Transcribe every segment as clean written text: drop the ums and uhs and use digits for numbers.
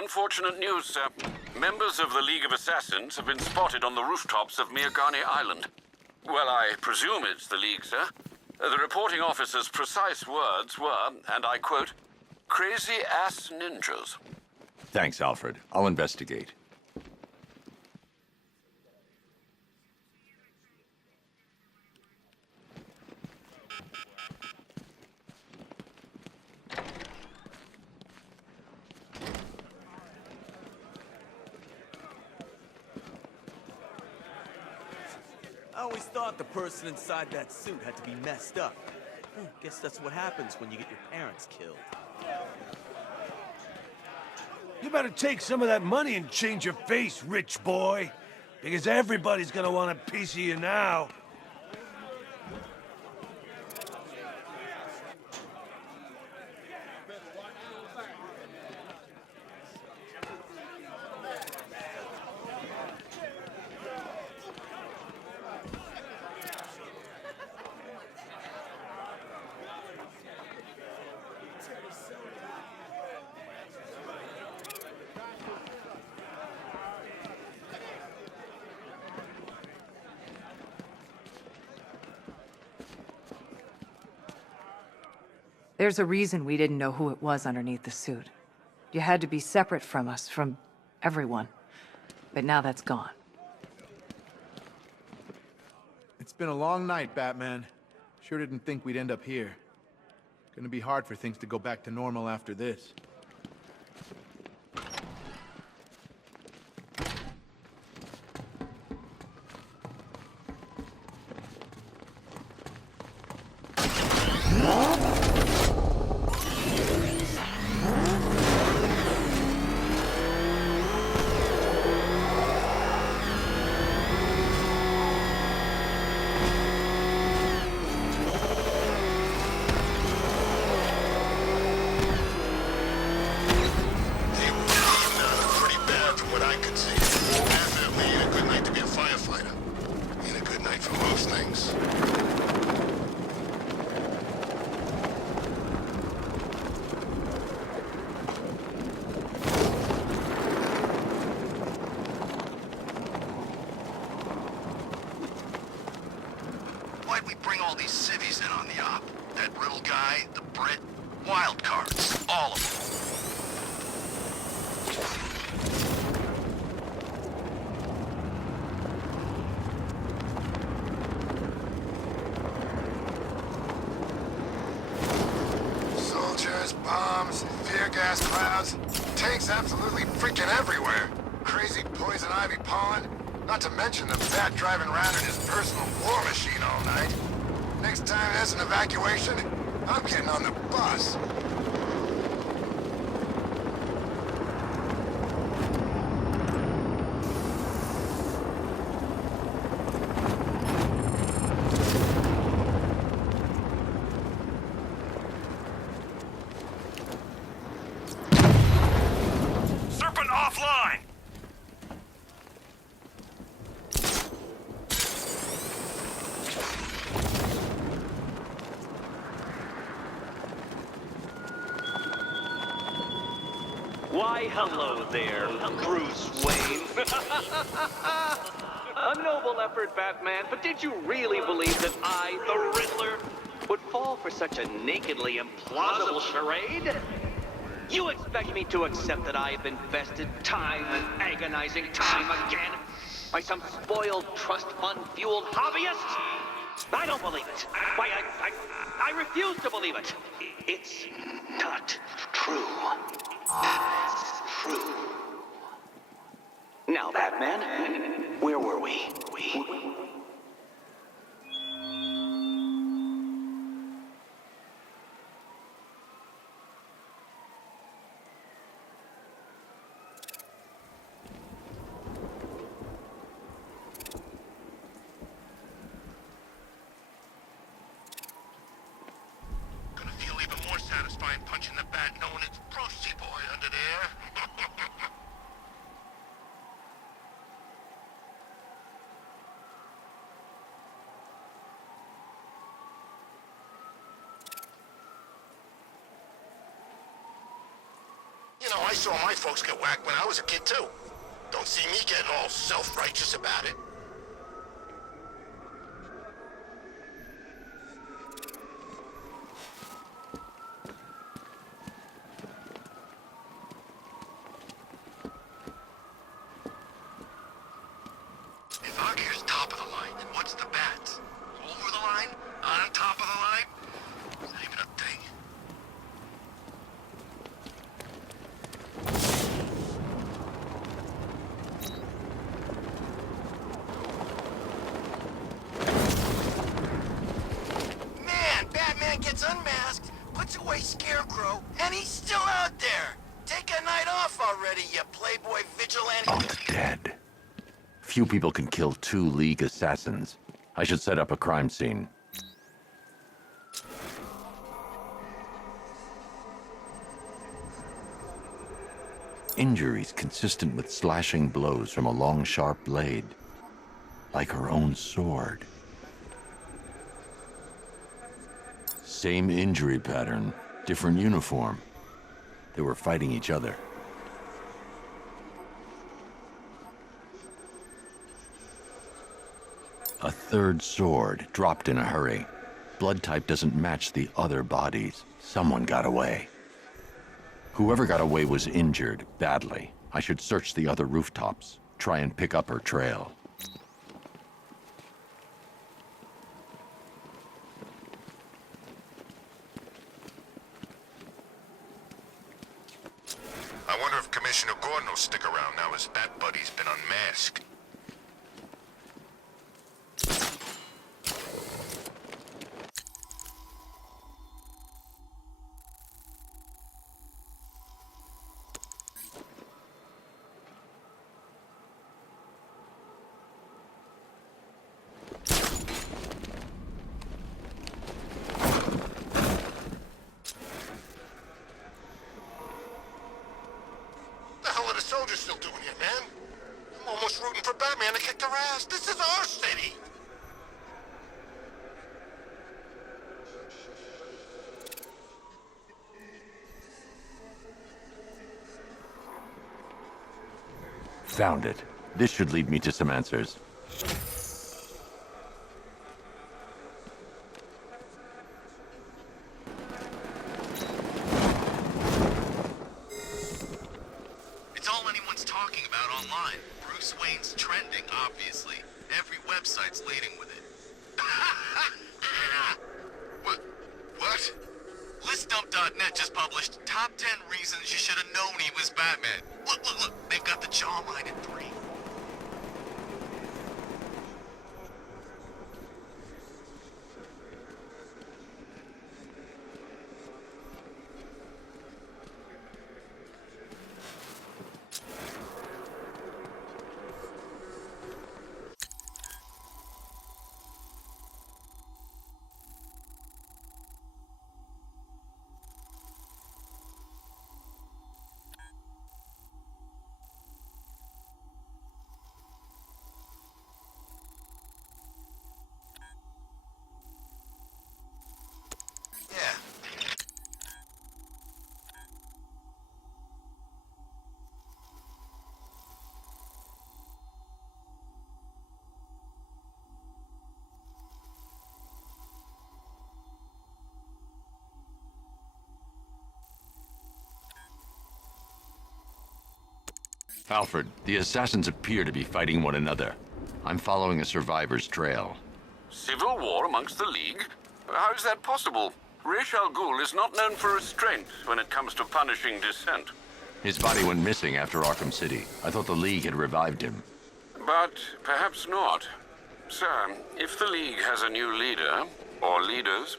Unfortunate news, sir. Members of the League of Assassins have been spotted on the rooftops of Mirgani Island. Well, I presume it's the League, sir. The reporting officer's precise words were, and I quote, "crazy-ass ninjas." Thanks, Alfred. I'll investigate. I always thought the person inside that suit had to be messed up. Guess that's what happens when you get your parents killed. You better take some of that money and change your face, rich boy. Because everybody's gonna want a piece of you now. There's a reason we didn't know who it was underneath the suit. You had to be separate from us, from everyone. But now that's gone. It's been a long night, Batman. Sure didn't think we'd end up here. Gonna be hard for things to go back to normal after this. Why'd we bring all these civvies in on the op? That riddle guy, the Brit, wild cards, all of them. Soldiers, bombs, tear gas clouds, tanks absolutely freaking everywhere. Crazy poison ivy pollen. Not to mention the bat driving around in his personal war machine all night. Next time there's an evacuation, I'm getting on the bus. Serpent offline! Why, hello there, Bruce Wayne. A noble effort, Batman, but did you really believe that I, the Riddler, would fall for such a nakedly implausible charade? You expect me to accept that I have invested time and agonizing time again by some spoiled trust fund-fueled hobbyist? I don't believe it. Why, I refuse to believe it. It's not true. True. Now, Batman, where were we? Gonna feel even more satisfying punching the bat knowing it's Brosy boy under there. You know, I saw my folks get whacked when I was a kid, too. Don't see me getting all self-righteous about it. If Arkaham's top of the line, then what's the bats? Over the line? On top of the line? It's not even a thing. Man, Batman gets unmasked, puts away Scarecrow, and he's still out there! Take a night off already, you playboy vigilante! Alt dead. Few people can kill 2 League assassins. I should set up a crime scene. Injuries consistent with slashing blows from a long, sharp blade. Like her own sword. Same injury pattern, different uniform. They were fighting each other. A third sword, dropped in a hurry. Blood type doesn't match the other bodies. Someone got away. Whoever got away was injured, badly. I should search the other rooftops, try and pick up her trail. I wonder if Commissioner Gordon will stick around now his Bat Buddy's been unmasked. What are the soldiers still doing here, man? I'm almost rooting for Batman to kick their ass. This is our city. Found it. This should lead me to some answers. It's all anyone's talking about online. Bruce Wayne's trending, obviously. Every website's leading with it. What? Listdump.net just published top 10 reasons you should have known he was Batman. Look. They've got the jawline in 3. Alfred, the assassins appear to be fighting one another. I'm following a survivor's trail. Civil war amongst the League? How is that possible? Ra's al Ghul is not known for restraint when it comes to punishing dissent. His body went missing after Arkham City. I thought the League had revived him. But perhaps not. Sir, if the League has a new leader, or leaders,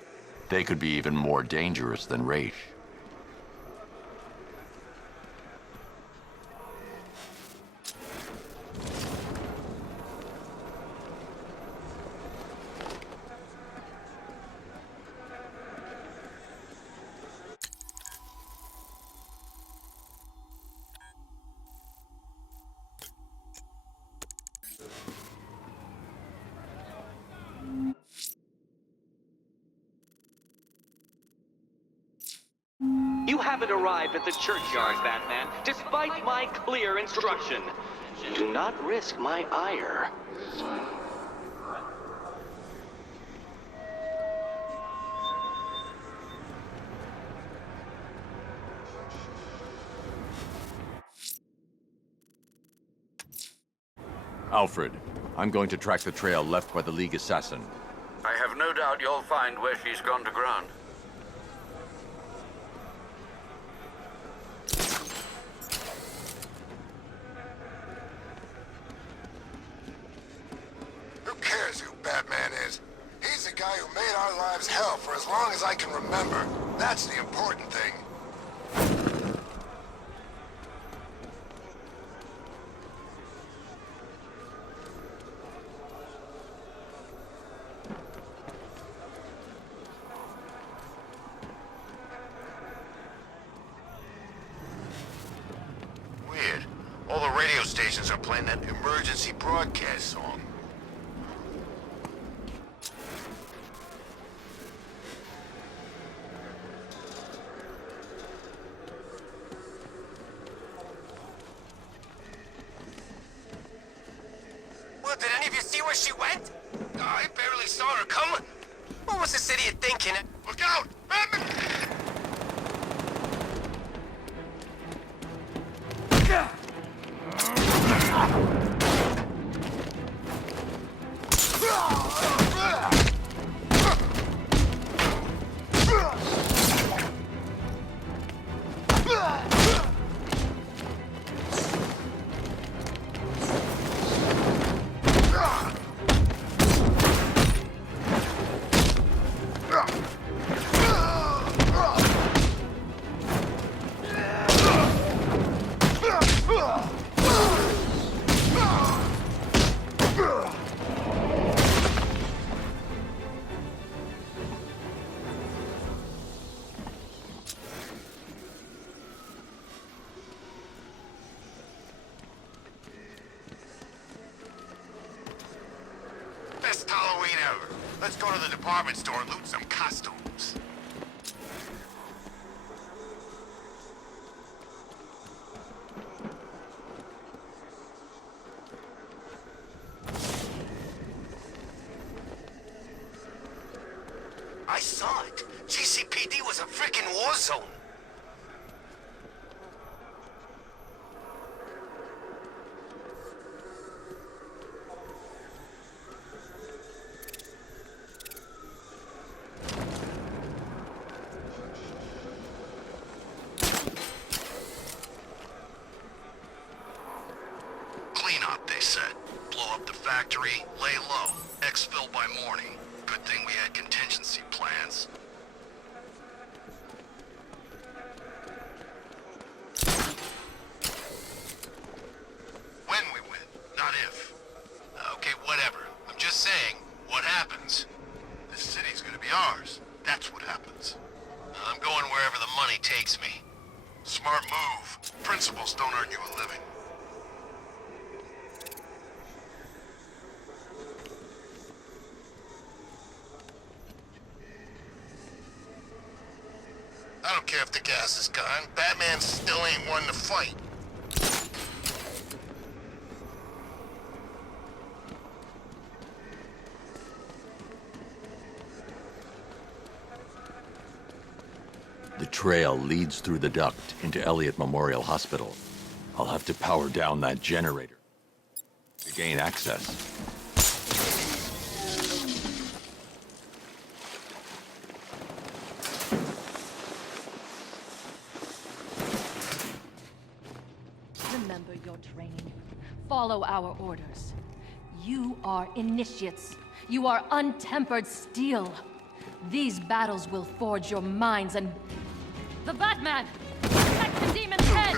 They could be even more dangerous than Ra's. haven't arrived at the churchyard, Batman, despite my clear instruction. Do not risk my ire. Alfred, I'm going to track the trail left by the League assassin. I have no doubt you'll find where she's gone to ground. Who cares who Batman is? He's the guy who made our lives hell for as long as I can remember. That's the important thing. Weird. All the radio stations are playing that emergency broadcast song. Well, did any of you see where she went? I barely saw her come. What was this idiot thinking? Look out! Batman! Best Halloween ever. Let's go to the department store and loot some costumes. I saw it. GCPD was a freaking war zone. Clean up, they said. Blow up the factory, lay low. Exfil by morning. Good thing we had contingency plans. When we win, not if. Okay, whatever. I'm just saying, what happens? This city's gonna be ours. That's what happens. I'm going wherever the money takes me. Smart move. Principals don't earn you a living. I don't care if the gas is gone. Batman still ain't one to fight. The trail leads through the duct into Elliott Memorial Hospital. I'll have to power down that generator to gain access. Remember your training. Follow our orders. You are initiates. You are untempered steel. These battles will forge your minds and... The Batman! Protect the demon's head!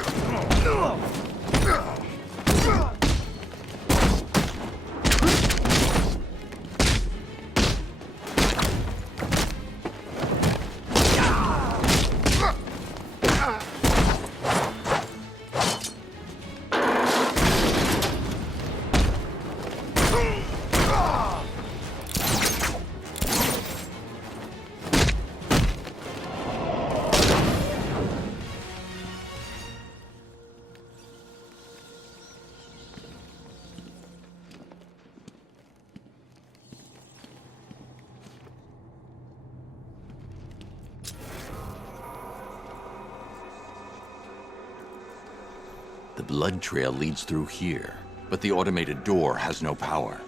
blood trail leads through here, but the automated door has no power.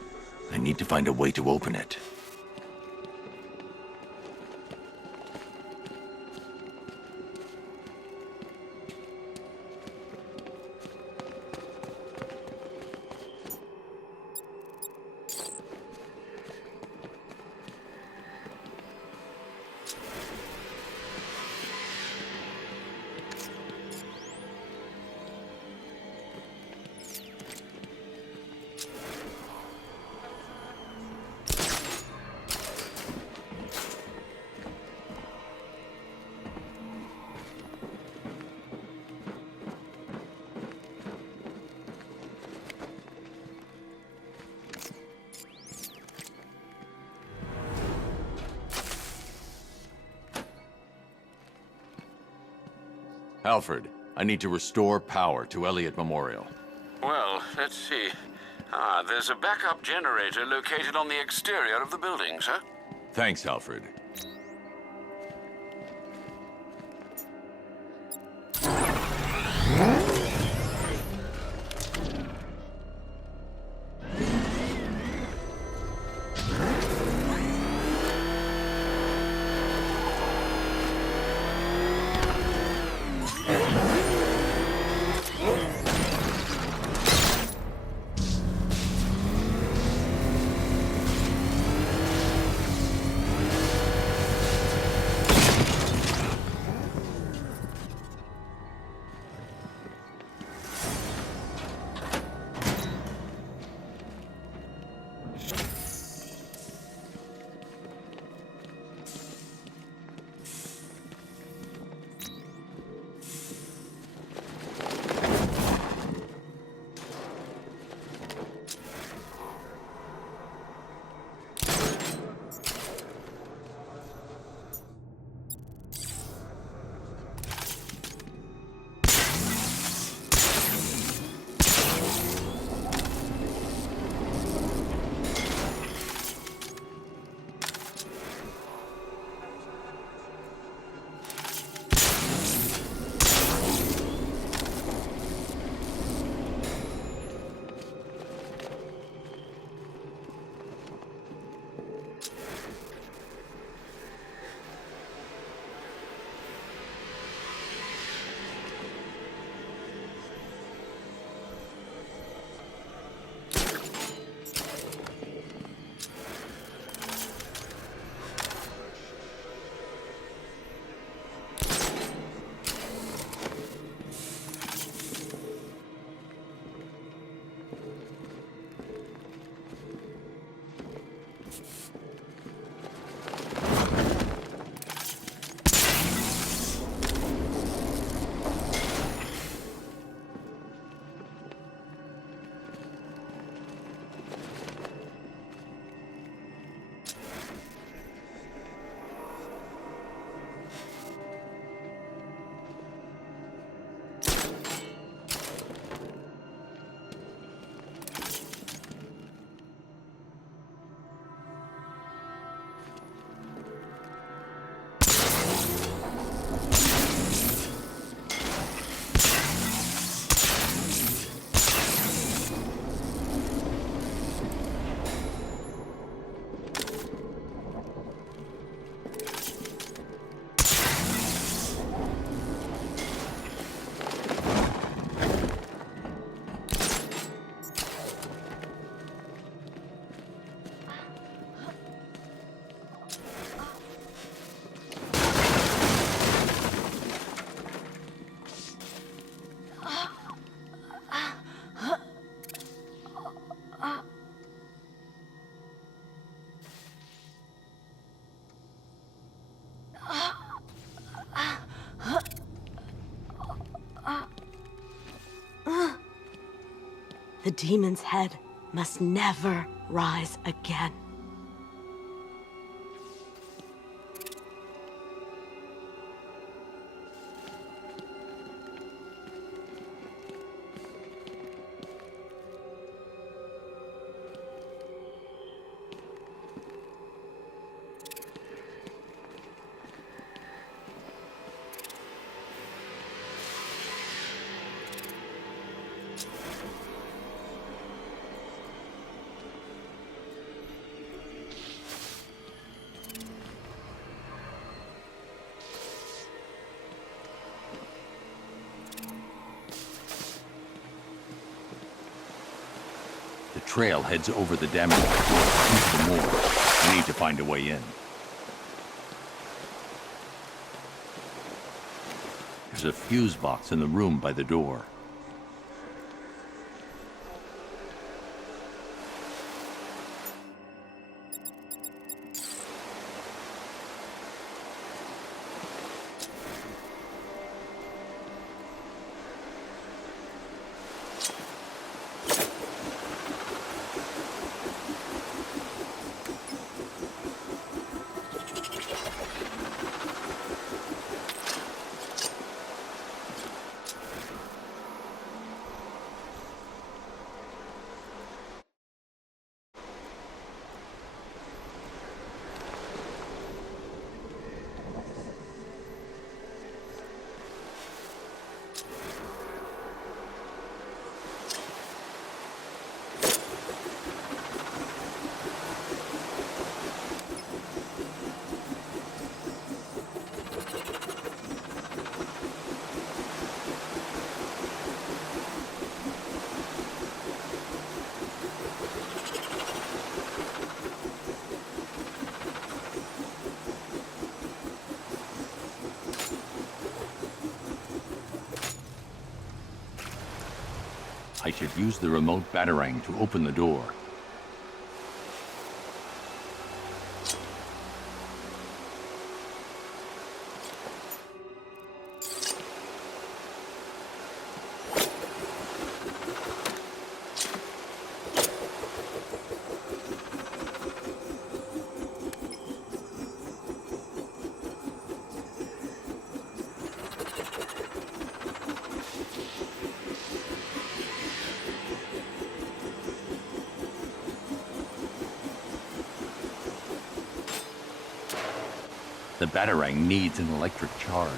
I need to find a way to open it. Alfred, I need to restore power to Elliott Memorial. Well, let's see. Ah, there's a backup generator located on the exterior of the building, sir. Thanks, Alfred. The demon's head must never rise again. trail heads over the damaged floor into the moor. We need to find a way in. There's a fuse box in the room by the door. I should use the remote batarang to open the door. The batarang needs an electric charge.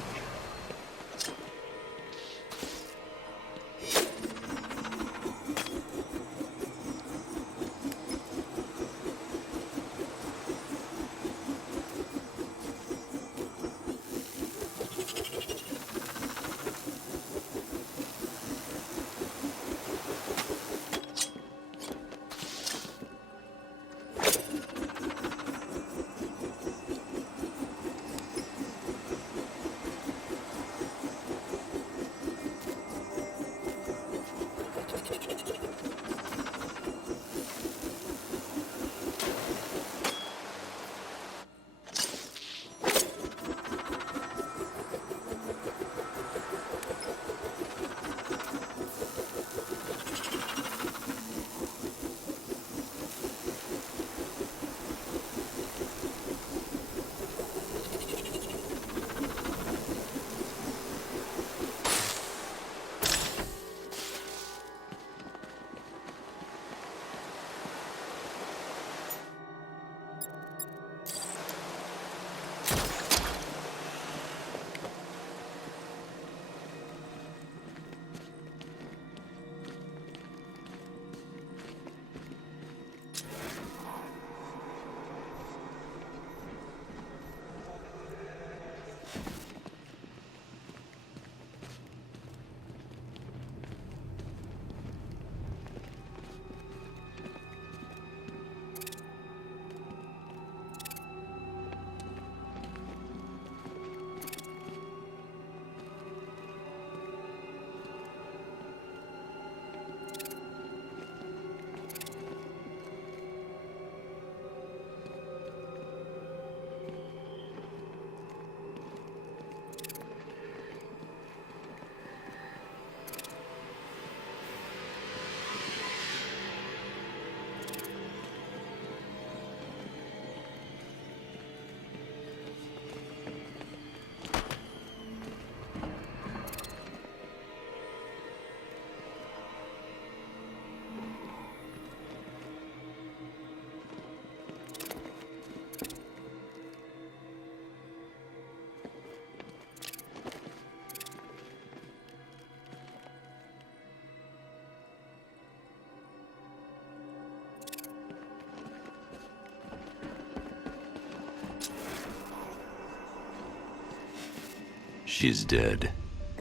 She's dead.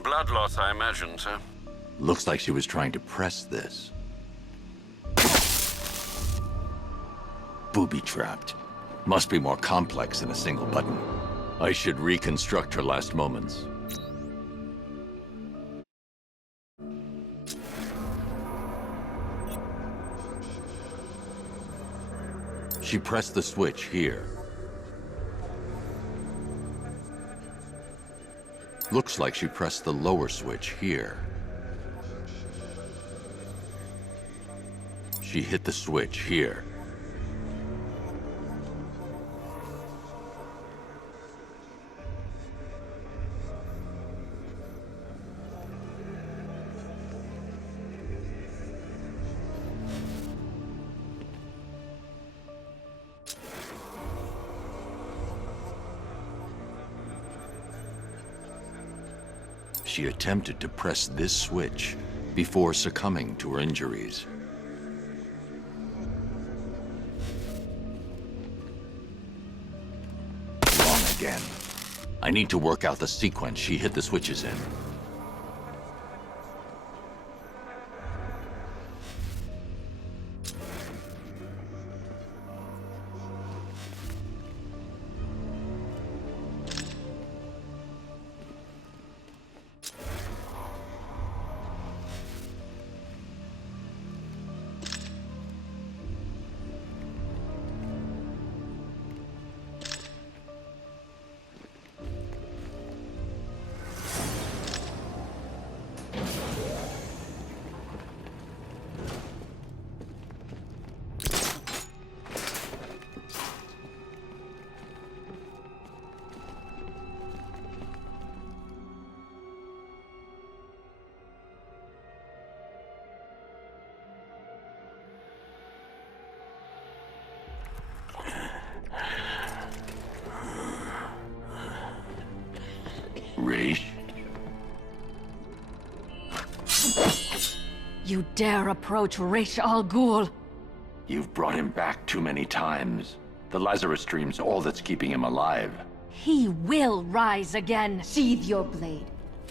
Blood loss, I imagine, sir. Looks like she was trying to press this. booby-trapped. Must be more complex than a single button. I should reconstruct her last moments. She pressed the switch here. Looks like she pressed the lower switch here. She hit the switch here. She attempted to press this switch before succumbing to her injuries. Wrong again. I need to work out the sequence she hit the switches in. Raish? You dare approach Raish Al Ghul? You've brought him back too many times. The Lazarus Stream's all that's keeping him alive. He will rise again. Sheathe your blade.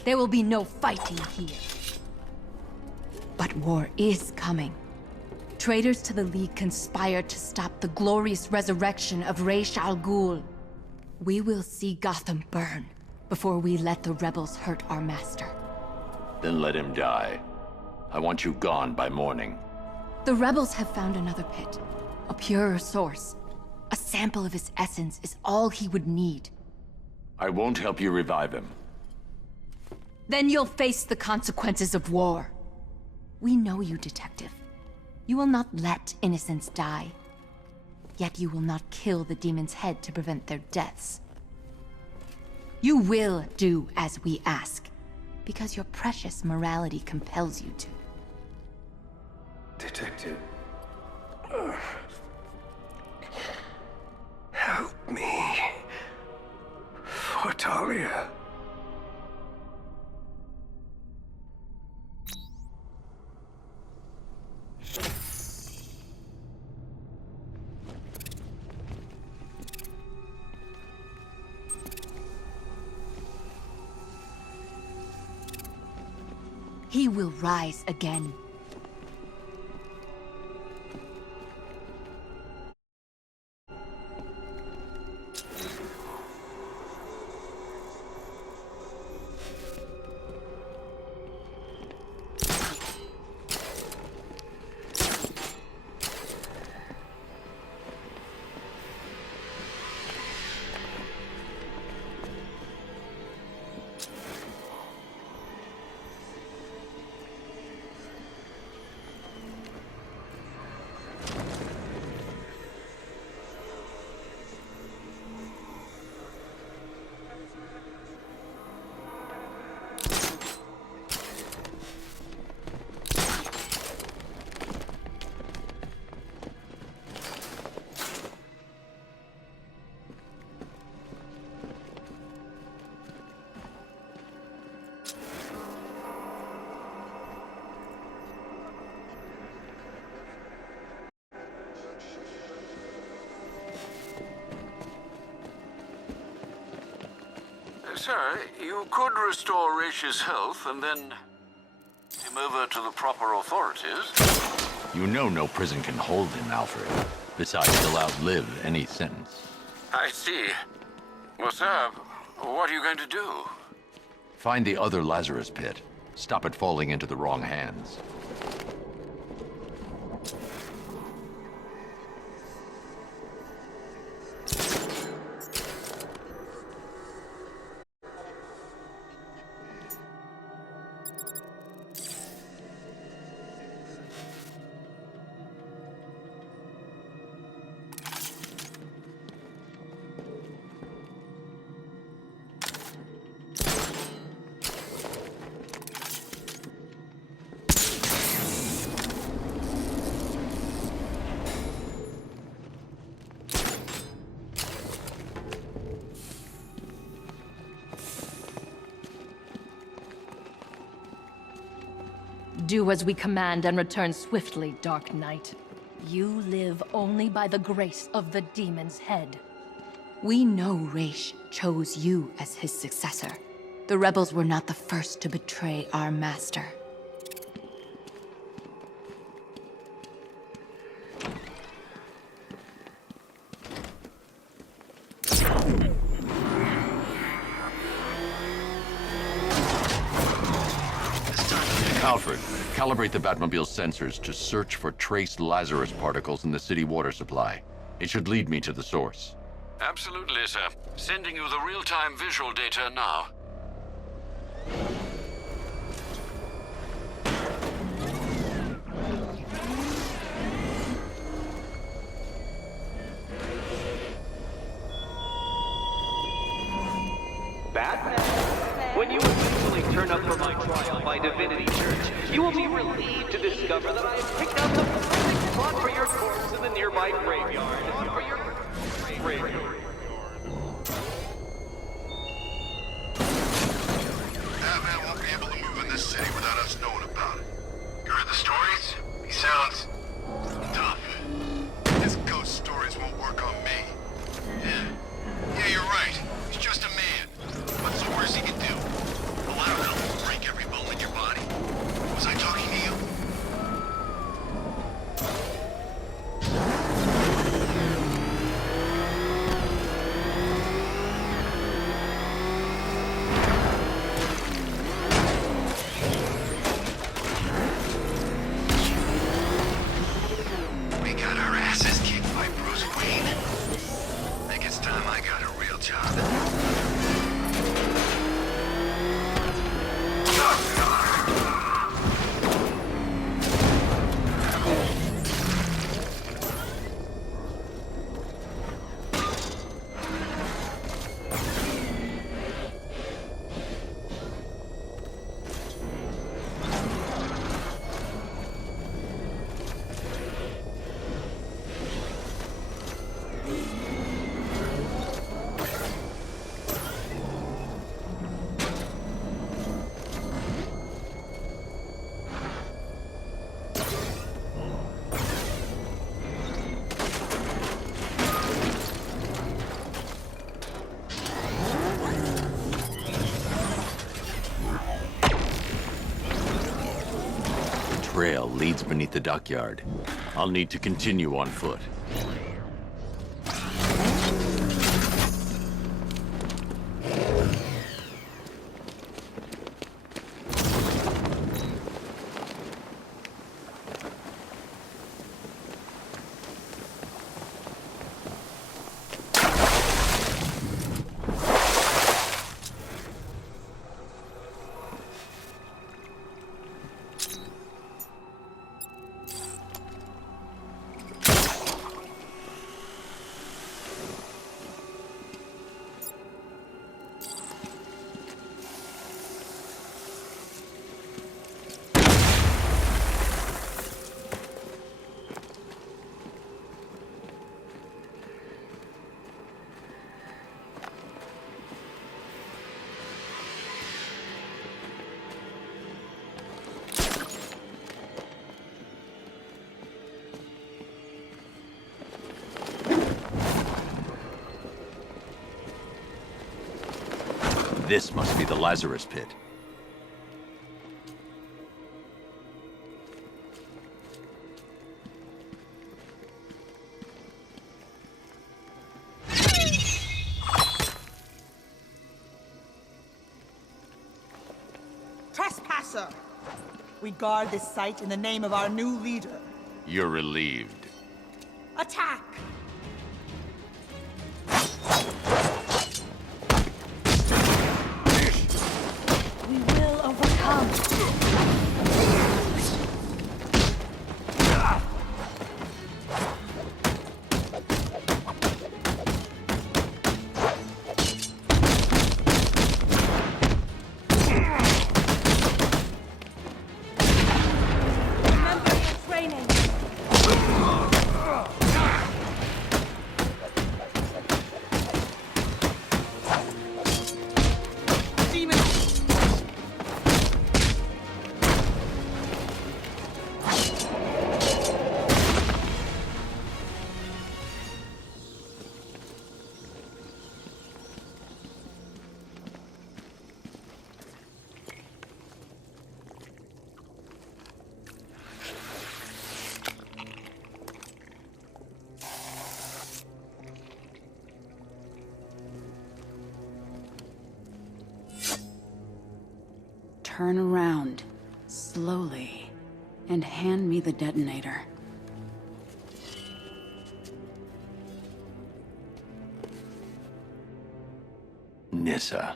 There will be no fighting here. But war is coming. Traitors to the League conspired to stop the glorious resurrection of Raish Al Ghul. We will see Gotham burn before we let the rebels hurt our master. Then let him die. I want you gone by morning. The rebels have found another pit. A purer source. A sample of his essence is all he would need. I won't help you revive him. Then you'll face the consequences of war. We know you, Detective. You will not let innocents die. Yet you will not kill the demon's head to prevent their deaths. You will do as we ask, because your precious morality compels you to. Detective. Help me. For Talia. He will rise again. Sir, you could restore Raish's health and then him over to the proper authorities. You know no prison can hold him, Alfred. Besides, he'll outlive any sentence. I see. Well, sir, what are you going to do? Find the other Lazarus pit. Stop it falling into the wrong hands. Do as we command and return swiftly, Dark Knight. You live only by the grace of the demon's head. We know Raish chose you as his successor. The rebels were not the first to betray our master. Alfred, calibrate the Batmobile's sensors to search for trace Lazarus particles in the city water supply. It should lead me to the source. Absolutely, sir. Sending you the real-time visual data now. Batman? When you eventually turn up for my trial by Divinity Church, you will be relieved to discover that I have picked out the perfect spot for your corpse in the nearby graveyard. Batman won't be able to move in this city without us knowing about it. You heard the stories? He sounds tough. His ghost stories won't work on me. Yeah, you're right. He's just a man. What's the worst he can do? Well, I don't know. Break every bone in your body? Was I talking to you? We got our asses kicked by Bruce Wayne. Think it's time I got a real job. Trail leads beneath the dockyard. I'll need to continue on foot. This must be the Lazarus pit. sir. We guard this site in the name of our new leader. You're relieved. Attack! We will overcome. Remember your training. Turn around, slowly, and hand me the detonator. Nissa.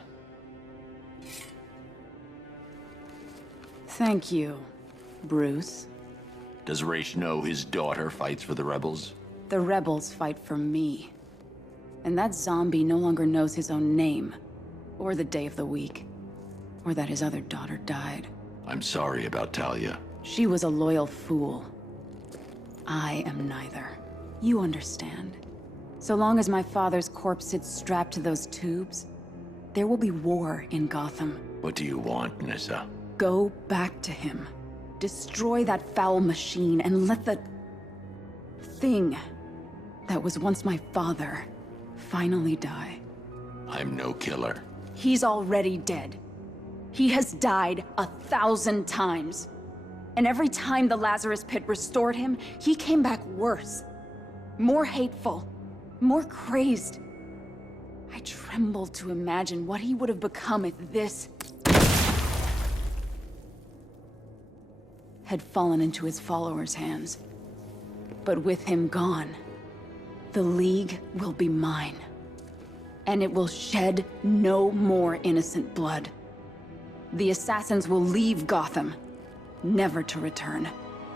Thank you, Bruce. Does Raish know his daughter fights for the rebels? The rebels fight for me. And that zombie no longer knows his own name, or the day of the week, or that his other daughter died. I'm sorry about Talia. She was a loyal fool. I am neither. You understand. So long as my father's corpse sits strapped to those tubes, there will be war in Gotham. What do you want, Nissa? Go back to him. Destroy that foul machine and let the thing that was once my father finally die. I'm no killer. He's already dead. He has died 1,000 times. And every time the Lazarus Pit restored him, he came back worse. More hateful. More crazed. I tremble to imagine what he would have become if this had fallen into his followers' hands. But with him gone, the League will be mine. And it will shed no more innocent blood. The assassins will leave Gotham, never to return.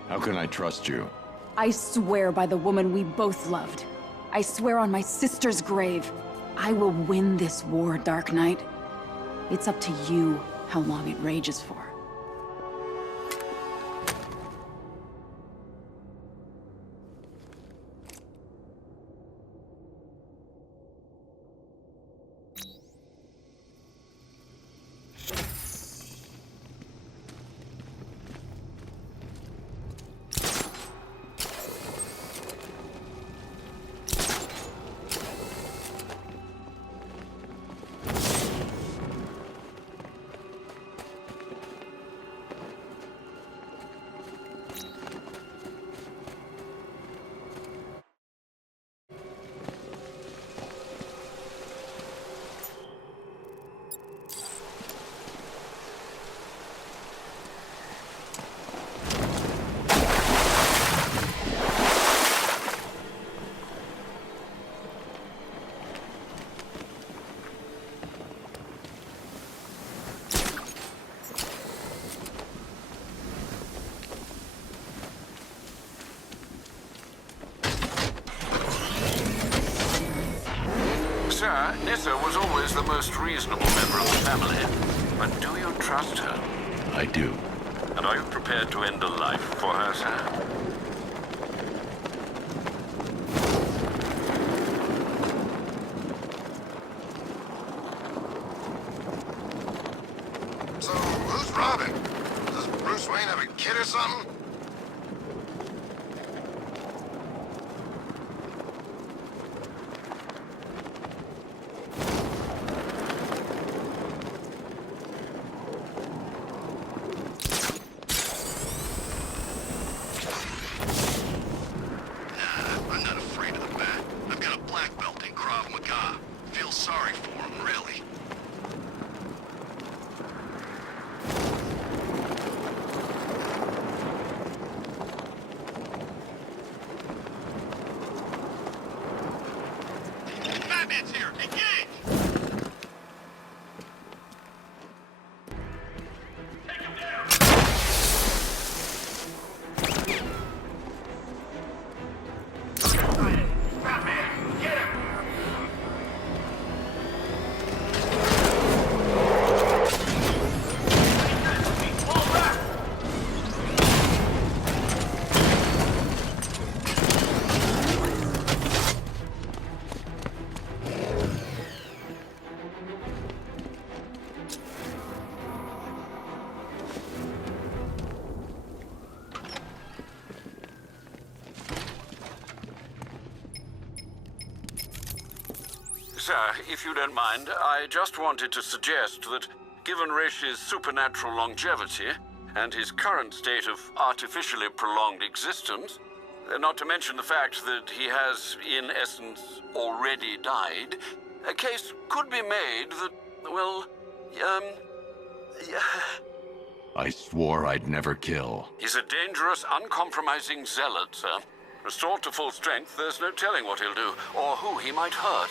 How can I trust you? I swear by the woman we both loved. I swear on my sister's grave. I will win this war, Dark Knight. It's up to you how long it rages for. Sir, Nissa was always the most reasonable member of the family. But do you trust her? I do. And are you prepared to end a life for her, sir? So, who's Robin? Does Bruce Wayne have a kid or something? Sir, if you don't mind, I just wanted to suggest that, given Rish's supernatural longevity and his current state of artificially prolonged existence, not to mention the fact that he has, in essence, already died, a case could be made that, well, I swore I'd never kill. He's a dangerous, uncompromising zealot, sir. Restored to full strength, there's no telling what he'll do, or who he might hurt.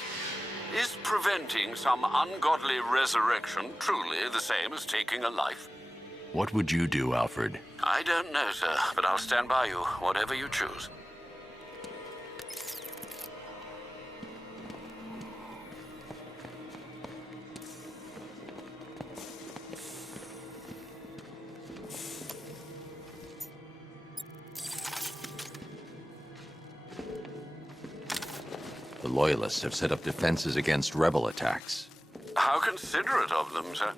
Is preventing some ungodly resurrection truly the same as taking a life? What would you do, Alfred? I don't know, sir, but I'll stand by you, whatever you choose. The Loyalists have set up defenses against rebel attacks. How considerate of them, sir.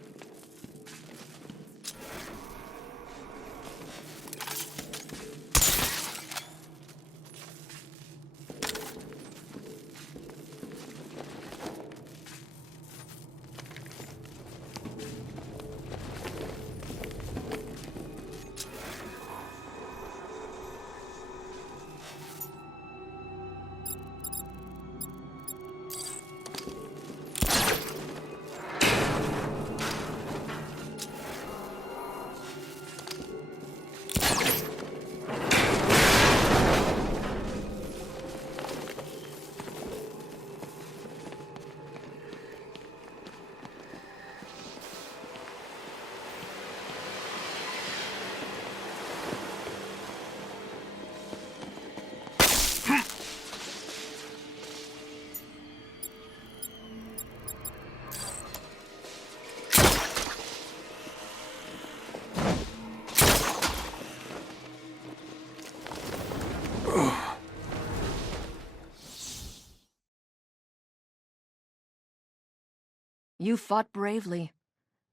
You fought bravely,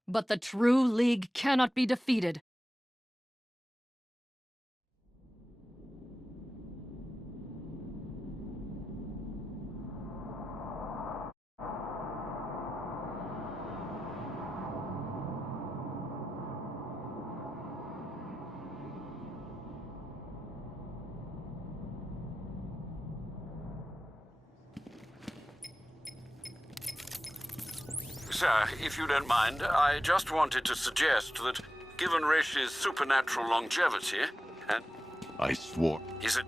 but the true League cannot be defeated. Sir, if you don't mind, I just wanted to suggest that, given Rish's supernatural longevity, and... I swore. Is it...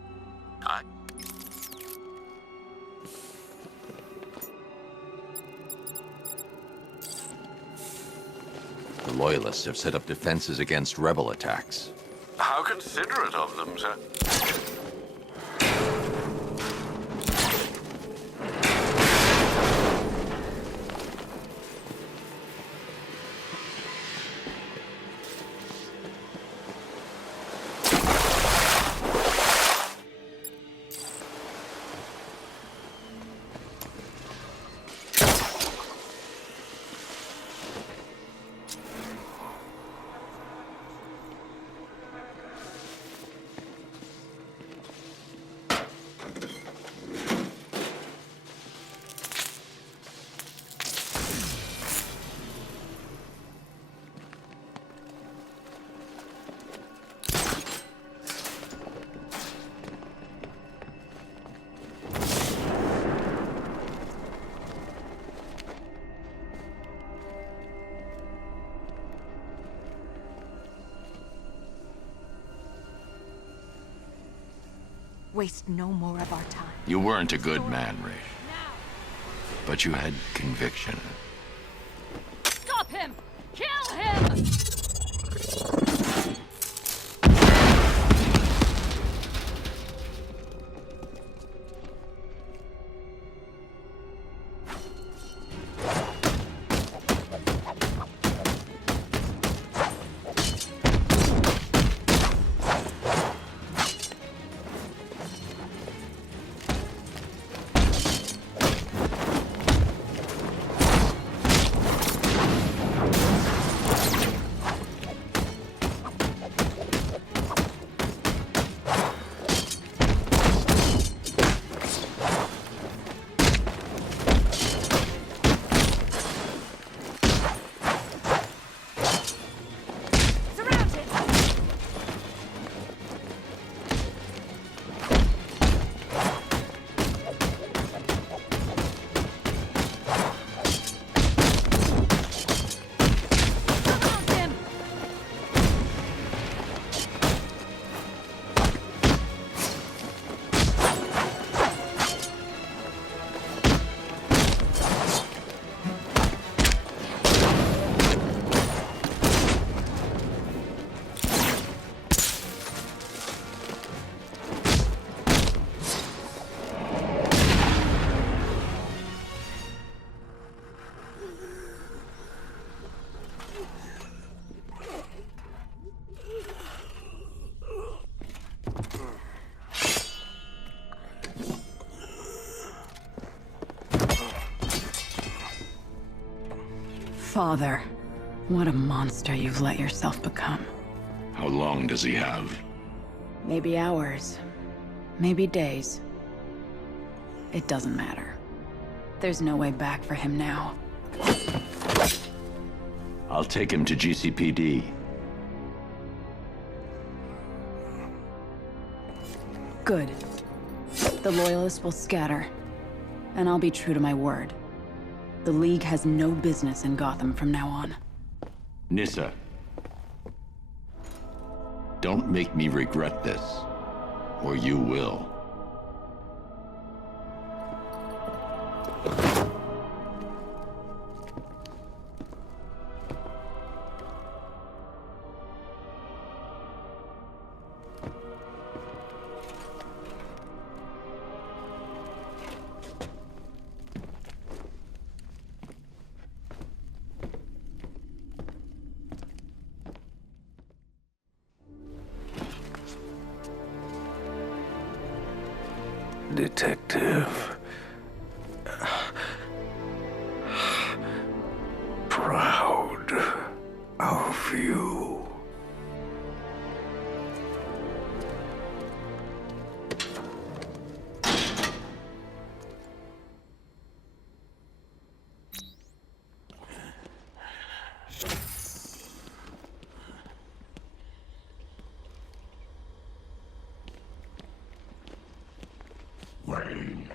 The Loyalists have set up defenses against rebel attacks. How considerate of them, sir. Waste no more of our time. You weren't a good man, Rish. But you had conviction. Stop him! Kill him! Father, what a monster you've let yourself become. How long does he have? Maybe hours. Maybe days. It doesn't matter. There's no way back for him now. I'll take him to GCPD. Good. The Loyalists will scatter. And I'll be true to my word. The League has no business in Gotham from now on. Nyssa. Don't make me regret this. Or you will. Detective. Proud of you. Wayne.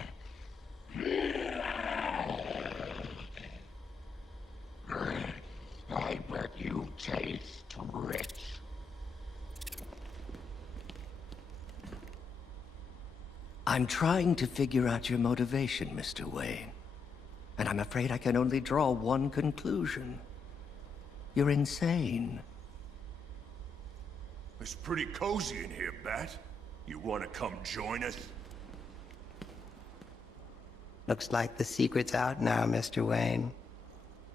I bet you taste rich. I'm trying to figure out your motivation, Mr. Wayne. And I'm afraid I can only draw one conclusion. You're insane. It's pretty cozy in here, Bat. You want to come join us? Looks like the secret's out now, Mr. Wayne.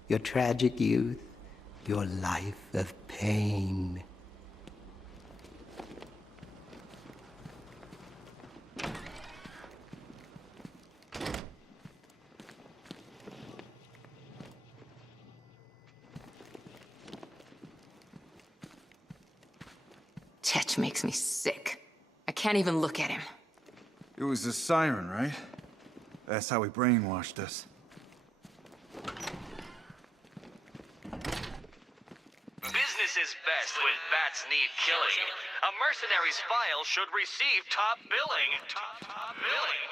Your tragic youth, your life of pain. Tetch makes me sick. I can't even look at him. It was a siren, right? That's how he brainwashed us. Business is best when bats need killing. A mercenary's file should receive top billing. Top billing.